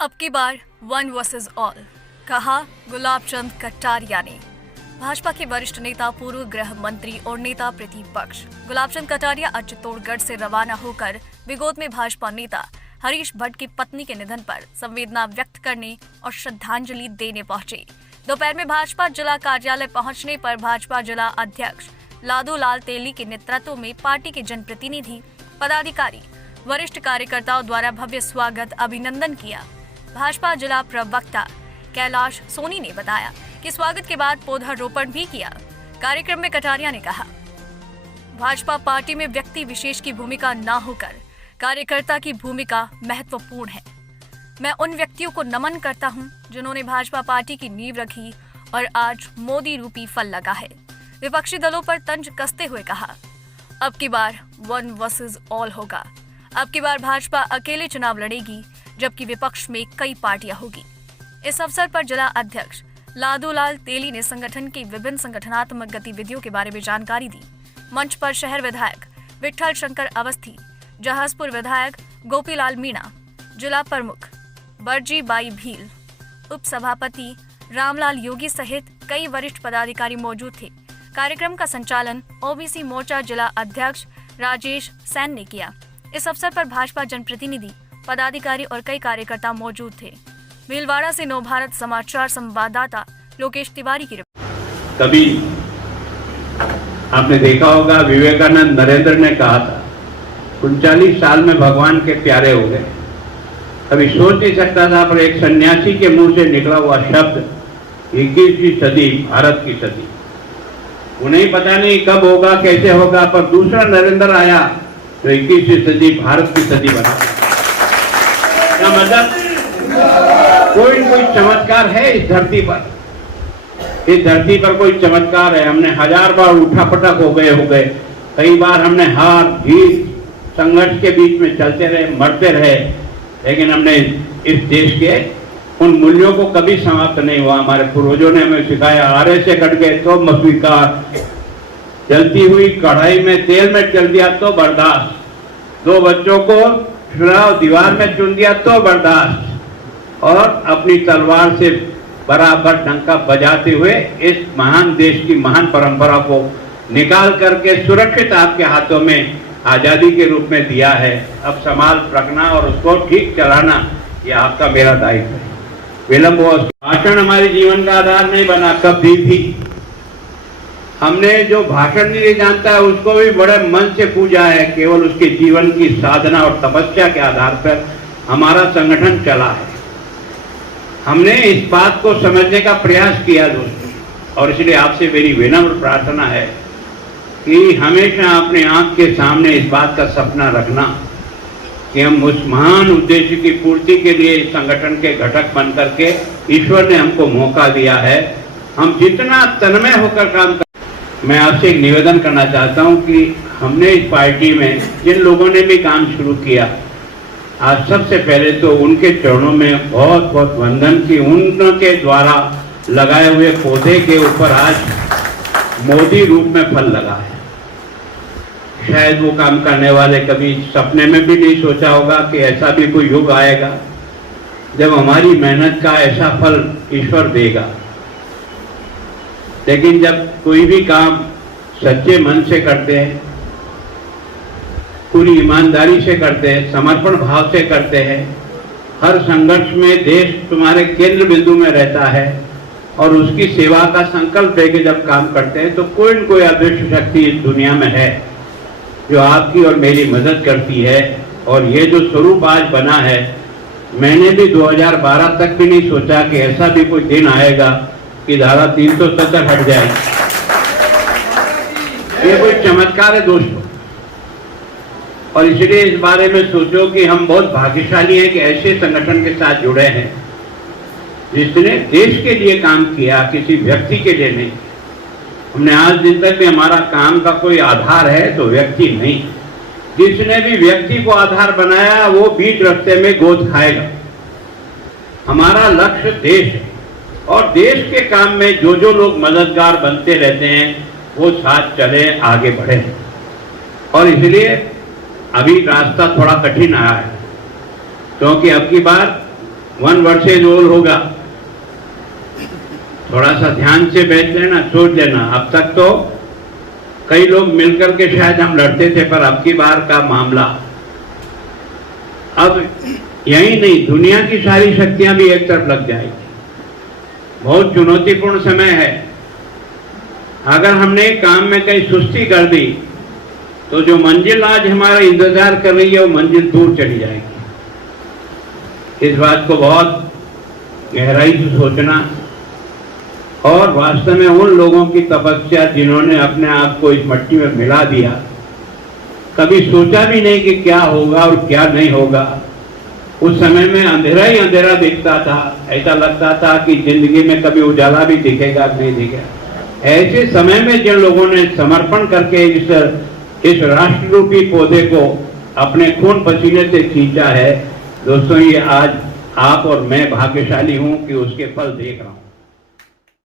अब की बार one versus all, कहा गुलाब चंद कटारिया ने। भाजपा के वरिष्ठ नेता, पूर्व गृह मंत्री और नेता प्रतिपक्ष गुलाब चंद कटारिया आज चित्तौड़गढ़ से रवाना होकर विगोद में भाजपा नेता हरीश भट्ट की पत्नी के निधन पर संवेदना व्यक्त करने और श्रद्धांजलि देने पहुंचे। दोपहर में भाजपा जिला कार्यालय पहुंचने पर भाजपा जिला अध्यक्ष लादू लाल तेली के नेतृत्व में पार्टी के जनप्रतिनिधि, पदाधिकारी, वरिष्ठ कार्यकर्ताओं द्वारा भव्य स्वागत अभिनंदन किया। भाजपा जिला प्रवक्ता कैलाश सोनी ने बताया कि स्वागत के बाद पौधारोपण भी किया। कार्यक्रम में कटारिया ने कहा, भाजपा पार्टी में व्यक्ति विशेष की भूमिका न होकर कार्यकर्ता की भूमिका महत्वपूर्ण है। मैं उन व्यक्तियों को नमन करता हूं जिन्होंने भाजपा पार्टी की नींव रखी और आज मोदी रूपी फल लगा है। विपक्षी दलों पर तंज कसते हुए कहा, अब की बार वन वर्सेस ऑल होगा। अब की बार भाजपा अकेले चुनाव लड़ेगी, जबकि विपक्ष में कई पार्टियां होगी। इस अवसर पर जिला अध्यक्ष लादूलाल तेली ने संगठन की विभिन्न संगठनात्मक गतिविधियों के बारे में जानकारी दी। मंच पर शहर विधायक विठल शंकर अवस्थी, जहाजपुर विधायक गोपीलाल मीणा, जिला प्रमुख बरजी बाई भील, उप सभापति रामलाल योगी सहित कई वरिष्ठ पदाधिकारी मौजूद थे। कार्यक्रम का संचालन ओबीसी मोर्चा जिला अध्यक्ष राजेश सैन ने किया। इस अवसर पर भाजपा जनप्रतिनिधि, पदाधिकारी और कई कार्यकर्ता मौजूद थे। भीलवाड़ा से नव भारत समाचार संवाददाता लोकेश तिवारी की रिपोर्ट। कभी आपने देखा होगा, विवेकानंद नरेंद्र ने कहा था 39 साल में भगवान के प्यारे हो गए। कभी सोच नहीं सकता था, पर एक सन्यासी के मुंह से निकला हुआ शब्द 21वीं सदी, भारत की सदी। उन्हें पता नहीं कब होगा, कैसे होगा, पर दूसरा नरेंद्र आया तो 21वीं सदी भारत की सदी बना। क्या मतलब, कोई न कोई चमत्कार है इस धरती पर। इस धरती पर कोई चमत्कार है। हमने 1000 बार उठा पटक हो गए। कई बार हमने हार जीत संघर्ष के बीच में चलते रहे, मरते रहे, लेकिन हमने इस देश के उन मूल्यों को कभी समाप्त नहीं हुआ। हमारे पूर्वजों ने हमें सिखाया, आरे से कट गए तो मत स्वीकार, जलती हुई कढ़ाई में तेल में चल दिया तो बर्दाश्त, 2 बच्चों को चुनाव दीवार में चुन दिया तो बर्दाश्त, और अपनी तलवार से बराबर डंका बजाते हुए इस महान देश की महान परंपरा को निकाल करके सुरक्षित आपके हाथों में आजादी के रूप में दिया है। अब संभाल रखना और उसको ठीक चलाना, यह आपका मेरा दायित्व है। विलंब हुआ, भाषण हमारे जीवन का आधार नहीं बना, कभी भी। हमने जो भाषण नहीं जानता है उसको भी बड़े मन से पूजा है। केवल उसके जीवन की साधना और तपस्या के आधार पर हमारा संगठन चला है। हमने इस बात को समझने का प्रयास किया दोस्तों, और इसलिए आपसे मेरी विनम्र प्रार्थना है कि हमेशा अपने आंख के सामने इस बात का सपना रखना कि हम उस महान उद्देश्य की पूर्ति के लिए इस संगठन के घटक बन करके ईश्वर ने हमको मौका दिया है। हम जितना तन्मय होकर काम कर, मैं आपसे एक निवेदन करना चाहता हूं कि हमने इस पार्टी में जिन लोगों ने भी काम शुरू किया, आज सबसे पहले तो उनके चरणों में बहुत बहुत वंदन की उनके द्वारा लगाए हुए पौधे के ऊपर आज मोदी रूप में फल लगा है। शायद वो काम करने वाले कभी सपने में भी नहीं सोचा होगा कि ऐसा भी कोई युग आएगा जब हमारी मेहनत का ऐसा फल ईश्वर देगा। लेकिन जब कोई भी काम सच्चे मन से करते हैं, पूरी ईमानदारी से करते हैं, समर्पण भाव से करते हैं, हर संघर्ष में देश तुम्हारे केंद्र बिंदु में रहता है और उसकी सेवा का संकल्प लेके जब काम करते हैं, तो कोई न कोई अदृश्य शक्ति इस दुनिया में है जो आपकी और मेरी मदद करती है। और ये जो स्वरूप आज बना है, मैंने भी 2012 तक भी नहीं सोचा कि ऐसा भी कोई दिन आएगा कि धारा 370 हट जाएगी। ये कोई चमत्कार है दोस्तों, और इसलिए इस बारे में सोचो कि हम बहुत भाग्यशाली हैं कि ऐसे संगठन के साथ जुड़े हैं जिसने देश के लिए काम किया, किसी व्यक्ति के लिए नहीं। हमने आज दिन तक भी हमारा काम का कोई आधार है तो व्यक्ति नहीं। जिसने भी व्यक्ति को आधार बनाया वो बीच रास्ते में गोद खाएगा। हमारा लक्ष्य देश है, और देश के काम में जो जो लोग मददगार बनते रहते हैं वो साथ चले, आगे बढ़े। और इसलिए अभी रास्ता थोड़ा कठिन आया है, क्योंकि अब की बार 1 वर्सेज ऑल होगा। थोड़ा सा ध्यान से बैठ लेना, सोच लेना। अब तक तो कई लोग मिलकर के शायद हम लड़ते थे, पर अब की बार का मामला, अब यही नहीं, दुनिया की सारी शक्तियां भी एक तरफ लग जाएगी। बहुत चुनौतीपूर्ण समय है। अगर हमने काम में कहीं सुस्ती कर दी तो जो मंजिल आज हमारा इंतजार कर रही है वो मंजिल दूर चली जाएगी। इस बात को बहुत गहराई से सोचना, और वास्तव में उन लोगों की तपस्या जिन्होंने अपने आप को इस मिट्टी में मिला दिया, कभी सोचा भी नहीं कि क्या होगा और क्या नहीं होगा। उस समय में अंधेरा ही अंधेरा दिखता था, ऐसा लगता था कि जिंदगी में कभी उजाला भी दिखेगा नहीं दिखेगा। ऐसे समय में जिन लोगों ने समर्पण करके इस राष्ट्र रूपी पौधे को अपने खून पसीने से खींचा है, दोस्तों, ये आज आप और मैं भाग्यशाली हूं कि उसके फल देख रहा हूं।